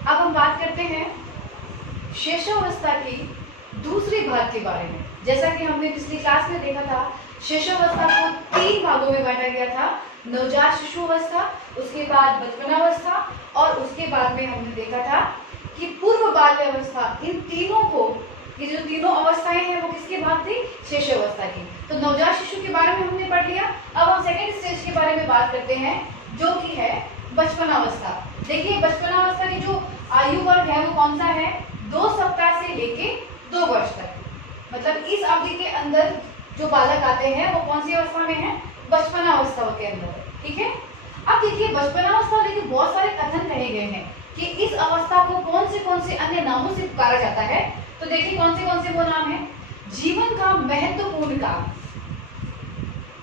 अब हम बात करते हैं शिशुअवस्था की दूसरे भाग के बारे में। जैसा कि हमने पिछली क्लास में देखा था, शिशुअवस्था को 3 भागों में बांटा गया था, नवजात शिशु अवस्था, उसके बाद बचपनावस्था और उसके बाद में हमने देखा था कि पूर्व बाल्यावस्था। इन तीनों को, ये जो तीनों अवस्थाएं हैं वो किसके भाग थी? शिशुअवस्था की। तो नवजात शिशु के बारे में हमने पढ़ लिया। अब हम सेकेंड स्टेज के बारे में बात करते हैं, जो कि है बचपनावस्था। देखिए, बचपनावस्था की जो आयु वर्ग है वो कौन सा है? 2 सप्ताह से लेके 2 वर्ष तक। मतलब इस अवधि के अंदर जो बालक आते हैं वो कौन सी अवस्था में है? बचपनावस्था के अंदर। ठीक है। अब देखिए, बचपनावस्था लेके बहुत सारे कथन कहे गए हैं कि इस अवस्था को कौन से अन्य नामों से पुकारा जाता है। तो देखिए कौन से वो नाम है। जीवन का महत्वपूर्ण काल।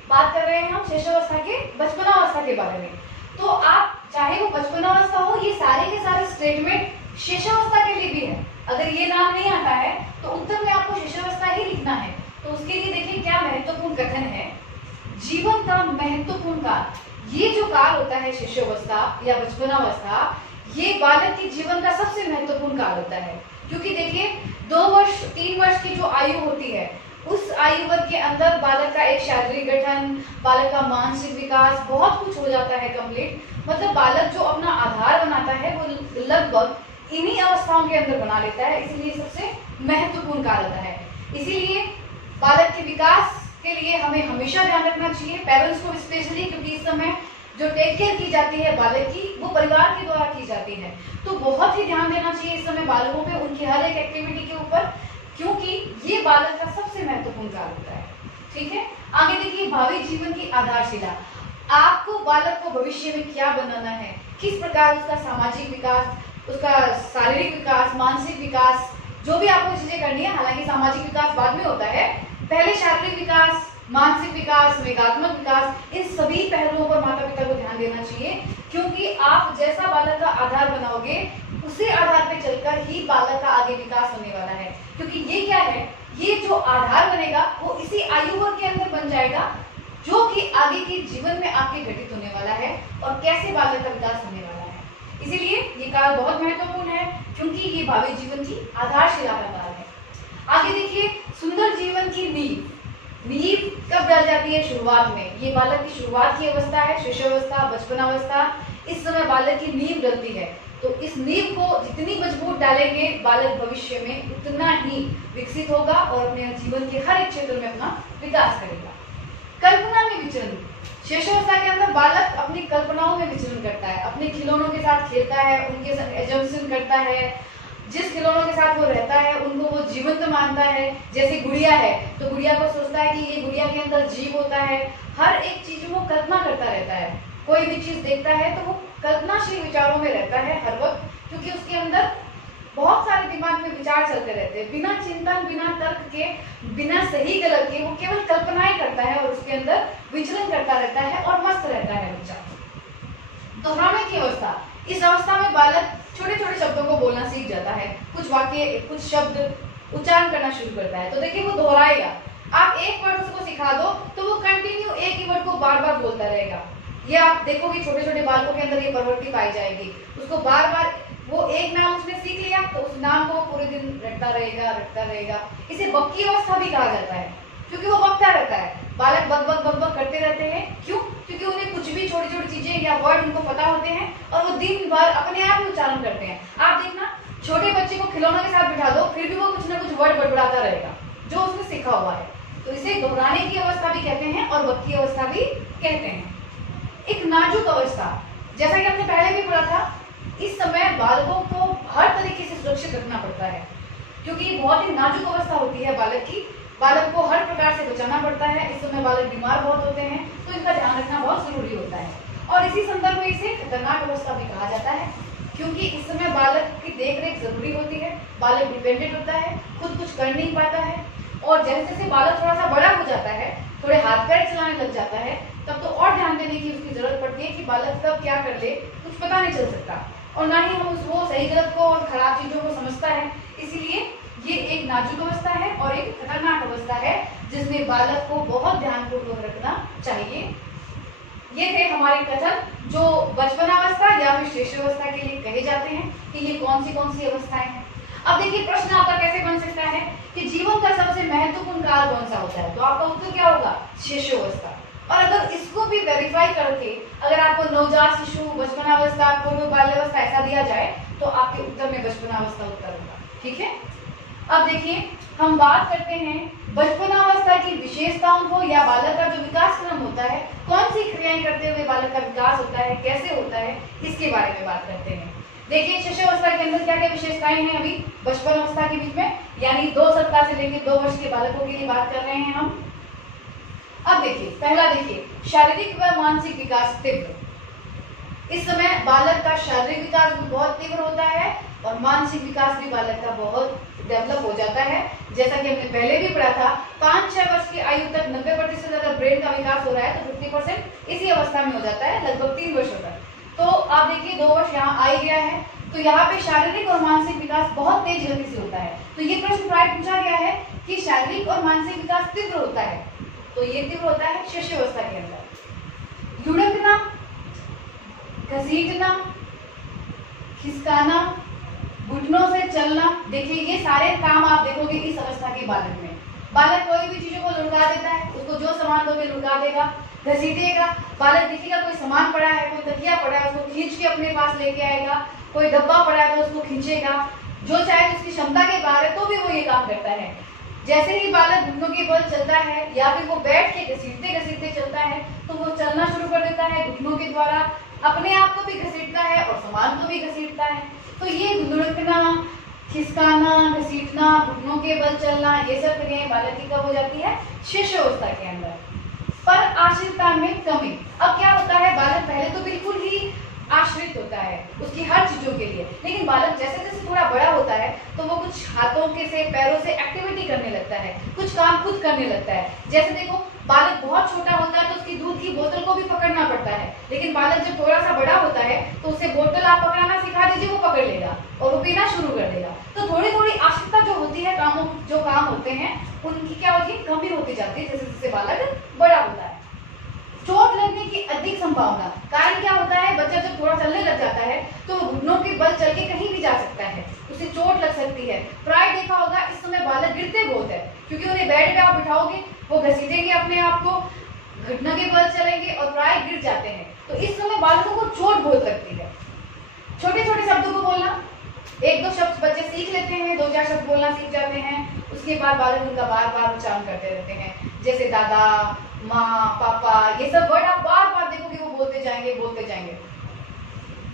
बात कर रहे हैं हम शिशुअवस्था के, बचपनावस्था के बारे में। तो आप चाहे वो बचपनावस्था हो, ये सारे के सारे स्टेटमेंट शिशुअवस्था के लिए भी है। अगर ये नाम नहीं आता है तो उत्तर में आपको शिशुअवस्था ही लिखना है। तो उसके लिए देखिए क्या महत्वपूर्ण कथन है। जीवन का महत्वपूर्ण काल, ये जो काल होता है शिशुअवस्था या बचपनावस्था, ये बालक के जीवन का सबसे महत्वपूर्ण काल होता है। क्योंकि देखिए 2 वर्ष 3 वर्ष की जो आयु होती है, उस आयु वर्ग के अंदर बालक का एक शारीरिक गठन, बालक का मानसिक विकास, बहुत कुछ हो जाता है कंप्लीट। मतलब बालक जो अपना आधार बनाता है वो लगभग इन्हीं अवस्थाओं के अंदर बना लेता है। इसीलिए सबसे महत्वपूर्ण काल होता है। इसीलिए बालक के विकास के लिए हमें हमेशा ध्यान रखना चाहिए, पेरेंट्स को स्पेशली, क्योंकि इस समय जो टेक केयर की जाती है बालक की, वो परिवार के द्वारा की जाती है। तो बहुत ही ध्यान देना चाहिए इस समय बालकों पे, उनकी हर एक एक्टिविटी के ऊपर, क्योंकि ये बालक का सबसे महत्वपूर्ण काल होता है। ठीक है। आगे देखिए, भावी जीवन की आधारशिला। आपको बालक को भविष्य में क्या बनाना है, किस प्रकार उसका सामाजिक विकास, उसका शारीरिक विकास, मानसिक विकास, जो भी आपको चीजें करनी है। हालांकि सामाजिक विकास बाद में होता है, पहले शारीरिक विकास, मानसिक विकास, विवेकात्मक विकास, इन सभी पहलुओं पर माता पिता को ध्यान देना चाहिए। क्योंकि आप जैसा बालक का आधार बनाओगे, उसी आधार पे चलकर ही बालक का आगे विकास होने वाला है। क्योंकि ये क्या है, ये जो आधार बनेगा वो इसी आयु वर्ग के अंदर बन जाएगा, जो कि आगे के जीवन में आपके घटित होने वाला है और कैसे बालक का विकास होने वाला है। इसीलिए ये काल बहुत महत्वपूर्ण है, क्योंकि ये भावी जीवन की आधारशिला का काल है। आगे देखिए, सुंदर जीवन की नींव। नींव कब डल जाती है? शुरुआत में। ये बालक की शुरुआत की अवस्था है, शिशुअवस्था, बचपनावस्था। इस समय बालक की नींव डलती है। तो इस नींव को जितनी मजबूत डालेंगे, बालक भविष्य में उतना ही विकसित होगा और अपने जीवन के हर एक क्षेत्र में अपना विकास करेगा। कल्पना में विचरण। शिशुअवस्था के अंदर बालक अपनी कल्पनाओं में विचरण करता है, अपने खिलौनों के साथ खेलता है, उनके साथ एजम्पशन करता है। जिस खिलौनों के साथ वो रहता है उनको वो जीवंत मानता है। जैसे गुड़िया है तो गुड़िया को सोचता है कि ये गुड़िया के अंदर जीव होता है। हर एक चीज वो कल्पना करता रहता है। कोई भी चीज देखता है तो वो कल्पनाशील विचारों में रहता है हर वक्त, क्योंकि उसके अंदर बहुत सारे दिमाग में विचार चलते रहते हैं। बिना चिंतन, बिना तर्क के, बिना सही गलत के वो केवल कल्पनाएं करता है और उसके अंदर विचरण करता रहता है और मस्त रहता है बच्चा। दोहराने की अवस्था। इस अवस्था में बालक छोटे छोटे शब्दों को बोलना सीख जाता है, कुछ वाक्य, कुछ शब्द उच्चारण करना शुरू करता है। तो देखिए वो दोहराएगा। आप एक वर्ड उसको सिखा दो तो वो कंटिन्यू एक ही वर्ड को बार बार बोलता रहेगा। ये आप देखोगे छोटे छोटे बालकों के अंदर ये प्रवृत्ति पाई जाएगी। उसको बार बार वो एक नाम उसने सीख लिया तो उस नाम को पूरे दिन रटता रहेगा। इसे बक्की अवस्था भी कहा जाता है, क्योंकि वो बकता रहता है। बालक बक करते रहते हैं। क्यों? क्योंकि उन्हें कुछ भी छोटी छोटी चीजें या वर्ड उनको पता होते हैं और वो दिन भर अपने आप ही उच्चारण करते हैं। आप देखना, छोटे बच्चे को खिलौनों के साथ बिठा दो फिर भी वो कुछ ना कुछ वर्ड बड़बड़ाता रहेगा जो उसने सीखा हुआ है। तो इसे दोहराने की अवस्था भी कहते हैं और बक्की अवस्था भी कहते हैं। एक नाजुक अवस्था, जैसा कि हमने पहले भी पढ़ा था, इस समय बालकों को हर तरीके से सुरक्षित रखना पड़ता है, क्योंकि बहुत ही नाजुक अवस्था होती है बालक की। बालक को हर प्रकार से बचाना पड़ता है। इस समय बालक बीमार बहुत होते हैं, तो इनका ध्यान रखना बहुत जरूरी होता है। और इसी संदर्भ में इसे खतरनाक अवस्था भी कहा जाता है, क्योंकि इस समय बालक की देखरेख जरूरी होती है। बालक डिपेंडेंट होता है, खुद कुछ कर नहीं पाता है। और जैसे जैसे बालक थोड़ा सा बड़ा हो जाता है, थोड़े हाथ पैर चलाने लग जाता है, तब तो और ध्यान देने की उसकी जरूरत पड़ती है कि बालक कब क्या कर ले कुछ पता नहीं चल सकता, और ना ही हम उसको सही गलत को और खराब चीजों को समझता है। इसीलिए ये एक नाजुक अवस्था है और एक खतरनाक अवस्था है, जिसमें बालक को बहुत ध्यानपूर्वक रखना चाहिए। ये थे हमारे कथन जो बचपनावस्था या फिर शिशुअवस्था के लिए कहे जाते हैं कि ये कौन सी अवस्थाएं हैं। अब देखिए प्रश्न आपका कैसे बन सकता है कि जीवन का सबसे महत्वपूर्ण काल कौन सा होता है, तो आपका उत्तर क्या होगा, शिशुअवस्था। और अगर इसको भी वेरीफाई करके अगर आपको नवजात शिशु, बचपनावस्था, पूर्व बाल्यावस्था ऐसा दिया जाए तो आपके उत्तर में बचपनावस्था उत्तर होगा। ठीक है, अब देखिए हम बात करते हैं बचपनावस्था की विशेषताओं को या बालक का जो विकास क्रम होता है, कौन सी क्रियाएं करते हुए बालक का विकास होता है, कैसे होता है, इसके बारे में बात करते हैं। देखिए शिशुअवस्था के अंदर क्या क्या विशेषताएं हैं अभी बचपन अवस्था के बीच में, यानी 2 सप्ताह से लेकर 2 वर्ष के बालकों के लिए बात कर रहे हैं हम। अब देखिए पहला देखिए शारीरिक व मानसिक विकास तीव्र। इस समय बालक का शारीरिक विकास भी बहुत तीव्र होता है और मानसिक विकास भी बालक का बहुत डेवलप हो जाता है। जैसा कि हमने पहले भी पढ़ा था 5-6 वर्ष की आयु तक 90% अगर ब्रेन का विकास हो रहा है तो 50% इसी अवस्था में हो जाता है, लगभग 3 वर्षों तक। तो आप देखिए 2 वर्ष यहाँ आ ही गया है, तो यहाँ पे शारीरिक और मानसिक विकास बहुत तेज गति से होता है। तो ये प्रश्न प्राय पूछा गया है कि शारीरिक और मानसिक विकास तीव्र होता है, तो ये तीव्र होता है शिशुअवस्था के अंदर। लुढ़कना, घसीटना, खिसकाना, घुटनों से चलना, देखिए ये सारे काम आप देखोगे इस अवस्था के बालक में। बालक कोई भी चीजों को लुढ़का देता है, उसको जो सामान दोगे लुढ़का देगा, घसीटेगा। बालक देखिएगा कोई सामान पड़ा है, कोई तकिया पड़ा है, उसको खींच के अपने पास लेके आएगा, कोई डब्बा पड़ा है तो उसको खींचेगा, जो चाहे उसकी क्षमता के बाहर है तो भी वो ये काम करता है। जैसे ही बालक घुटनों के बल चलता है या फिर वो बैठ के घसीटते घसीटते चलता है तो वो चलना शुरू कर देता है, घुटनों के द्वारा अपने आप को भी घसीटता है और सामान को भी घसीटता है। तो ये लुढ़कना, खिसकाना, घसीटना, घुटनों के बल चलना, ये सब क्रियाएं बालक की कब हो जाती है, शिशुअवस्था के अंदर। पर आश्रितता में कमी। अब क्या होता है, बालक पहले तो बिल्कुल ही आश्रित होता है उसकी हर चीजों के लिए, लेकिन बालक जैसे जैसे थोड़ा बड़ा होता है तो वो कुछ हाथों के से पैरों से एक्टिविटी करने लगता है, कुछ काम खुद करने लगता है। जैसे देखो बालक बहुत छोटा होता है तो उसकी दूध की बोतल को भी पकड़ना पड़ता है, लेकिन बालक जब थोड़ा सा बड़ा होता है तो उसे बोतल आप पकड़ना सिखा दीजिए, वो पकड़ लेगा और वो पीना शुरू कर देगा। तो थोड़ी थोड़ी आश्रितता जो होती है, कामों जो काम होते हैं उनकी क्या होती है, कमी होती जाती है जैसे जैसे बालक बड़ा होता है। चोट लगने की अधिक संभावना। कारण क्या होता है, बच्चा जब थोड़ा चलने लग जाता है तो वो घुटनों के बल चल के कहीं भी जा सकता है, उसे चोट लग सकती है। प्राय देखा होगा इस समय बालक गिरते बहुत है, क्योंकि उन्हें बेड पे आप बिठाओगे वो घसीटेंगे अपने आप को, घुटनों के बल चलेंगे और प्राय गिर जाते हैं। तो इस समय बालकों को चोट बहुत लगती है। छोटे छोटे शब्दों को बोलना, 1-2 शब्द बच्चे सीख लेते हैं, 2-4 शब्द बोलना सीख जाते हैं, उसके बाद बालक उनका बार बार उच्चारण करते रहते हैं, जैसे दादा, माँ, पापा, ये सब वर्ड आप बार बार देखोगे वो बोलते जाएंगे।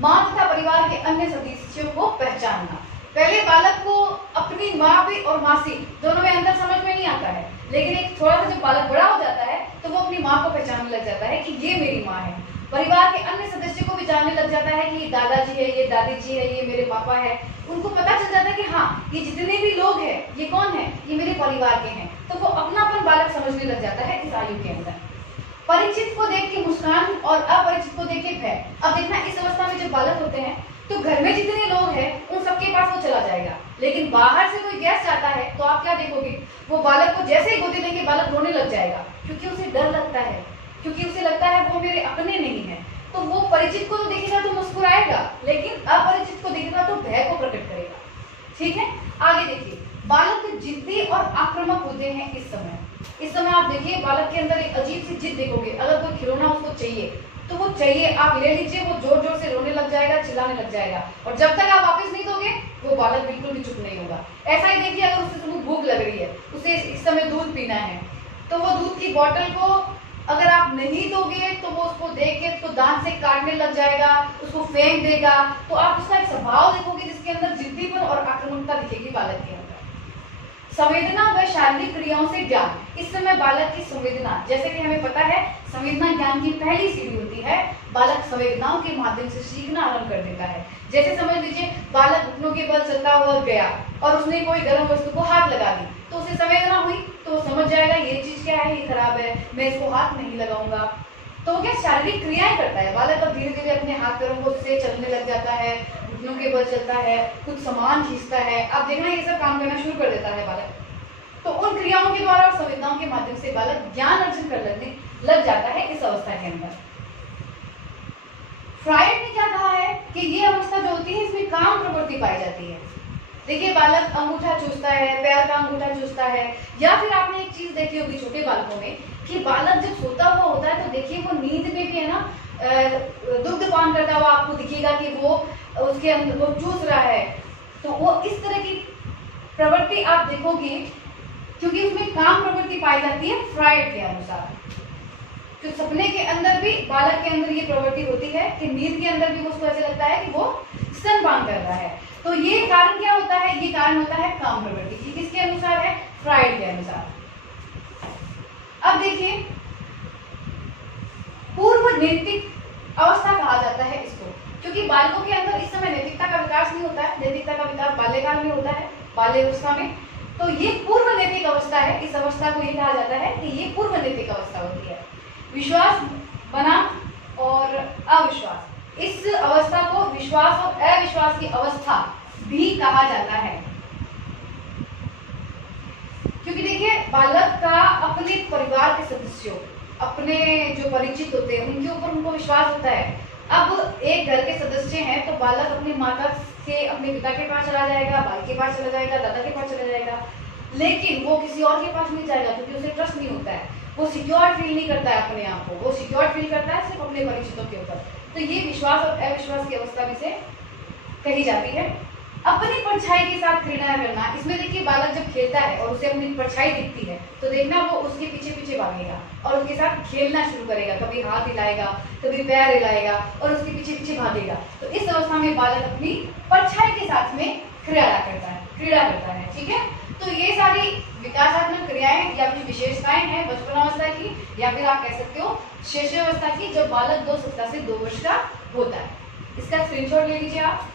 माँ तथा परिवार के अन्य सदस्यों को पहचानना। पहले बालक को अपनी माँ भी और मासी दोनों में अंतर समझ में नहीं आता है, लेकिन एक थोड़ा सा जब बालक बड़ा हो जाता है तो वो अपनी माँ को पहचानने लग जाता है कि ये मेरी माँ है। परिवार के अन्य सदस्यों को भी जानने लग जाता है कि ये दादाजी है, ये दादी जी है, ये मेरे पापा है। उनको पता चल जाता है कि हाँ ये जितने भी लोग हैं ये कौन है, ये मेरे परिवार के हैं। तो वो अपनापन बालक समझने लग जाता है इस आयु के अंदर। परिचित को देख के मुस्कान और अपरिचित को देख के भय। अब देखना इस अवस्था में जब बालक होते हैं तो घर में जितने लोग हैं उन सबके पास वो चला जाएगा, लेकिन बाहर से कोई गेस्ट आता है तो आप क्या देखोगे, वो बालक को जैसे ही गोदी लेंगे बालक रोने लग जाएगा, क्योंकि उसे डर लगता है, क्योंकि उसे लगता है वो मेरे अपने नहीं है। तो वो परिचित को तो देखेगा तो मुस्कुराएगा, लेकिन अपरिचित को देखेगा तो भय को प्रकट करेगा। ठीक है, आगे देखिए बालक जिद्दी और आक्रामक होते हैं इस समय आप देखिए बालक के अंदर एक अजीब सी जिद देखोगे। अगर कोई खिलौना उसको चाहिए तो वो चाहिए, आप ले लीजिए, वो जोर जोर से रोने लग जाएगा, चिल्लाने लग जाएगा, और जब तक आप वापस नहीं दोगे वो बालक बिल्कुल भी चुप नहीं होगा। ऐसा ही देखिए अगर उसे भूख लग रही है, उसे इस समय दूध पीना है, तो वो दूध की बोतल को अगर आप नहीं दोगे तो वो उसको देख के उसको दांत से काटने लग जाएगा, उसको फेंक देगा। तो आप उसका एक स्वभाव देखोगे जिसके अंदर जिद्दीपन और आक्रामकता दिखेगी बालक के अंदर। संवेदना व शारीरिक क्रियाओं से ज्ञान। इस समय बालक की संवेदना, जैसे कि हमें पता है संवेदना ज्ञान की पहली सीढ़ी होती है। बालक संवेदनाओं के माध्यम से सीखना आरंभ कर देता है। जैसे समझ लीजिए बालक घुटनों के बल चलता हुआ गया और उसने कोई गर्म वस्तु को हाथ लगा दी, तो उसे संवेदना हुई तो समझ जाएगा ये चीज क्या है, ये खराब है, मैं इसको हाथ नहीं लगाऊंगा। तो क्या शारीरिक क्रियाएं करता है बालक, अब धीरे धीरे अपने हाथ पैरों को से चलने लग जाता है, घुटनों के बल चलता है, कुछ सामान खींचता है। अब देखना ये सब काम करना शुरू कर देता है बालक। तो उन क्रियाओं के द्वारा और संवेदनाओं के माध्यम से बालक ज्ञान अर्जन कर लग जाता है इस अवस्था के अंदर। फ्रायड ने क्या कहा है कि ये अवस्था जो होती है इसमें काम प्रवृत्ति पाई जाती है। देखिए बालक अंगूठा चूसता है, पैर का अंगूठा चूसता है, या फिर आपने एक चीज देखी होगी छोटे बालकों में कि बालक जब सोता हुआ होता है तो देखिए वो नींद में भी है ना दुग्ध पान करता हुआ आपको दिखेगा कि वो उसके अंदर वो चूस रहा है। तो वो इस तरह की प्रवृत्ति आप देखोगे क्योंकि उसमें काम प्रवृत्ति पाई जाती है फ्रायड के अनुसार। तो सपने के अंदर भी बालक के अंदर ये प्रवृत्ति होती है कि नींद के अंदर भी उसको ऐसे लगता है कि वो स्तनपान कर रहा है। तो ये कारण क्या होता है? ये कारण होता है काम प्रवृत्ति की। किसके अनुसार है? फ्रायड के अनुसार। अब देखिए पूर्व नैतिक अवस्था कहा जाता है इसको, क्योंकि बालकों के अंदर इस समय नैतिकता का विकास नहीं होता है। नैतिकता का विकास बाल्यकाल में होता है, बाल्यावस्था में। तो ये पूर्व नैतिक अवस्था है। इस अवस्था को ये कहा जाता है कि ये पूर्व नैतिक अवस्था होती है। विश्वास बनाम और अविश्वास, इस अवस्था को विश्वास और अविश्वास की अवस्था भी कहा जाता है। क्योंकि देखिए बालक का अपने परिवार के सदस्यों, अपने जो परिचित होते हैं उनके ऊपर उनको विश्वास होता है। अब एक घर के सदस्य हैं तो बालक अपनी माता से अपने पिता के पास चला जाएगा, भाई के पास चला जाएगा, दादा के पास चला जाएगा, लेकिन वो किसी और के पास नहीं जाएगा क्योंकि उसे ट्रस्ट नहीं होता है। वो सिक्योर फील नहीं करता है अपने आप को, वो सिक्योर फील करता है सिर्फ अपने परिचितों के ऊपर। तो ये विश्वास और अविश्वास की अवस्था भी से कही जाती है। अपनी परछाई के साथ क्रीड़ा करना, इसमें देखिए बालक जब खेलता है और उसे अपनी परछाई दिखती है तो देखना वो उसके पीछे पीछे भागेगा और उसके साथ खेलना शुरू करेगा। कभी हाथ हिलाएगा, कभी पैर हिलाएगा और उसके पीछे पीछे भागेगा। तो इस अवस्था में बालक अपनी परछाई के साथ में क्रीड़ा करता है। ठीक है, तो ये सारी विकासात्मक क्रियाएं या फिर विशेषताएं हैं बचपनावस्था की, या फिर आप कह सकते हो शैशवावस्था की, जब बालक 2 सप्ताह से 2 वर्ष का होता है। इसका स्क्रीनशॉट ले लीजिए आप।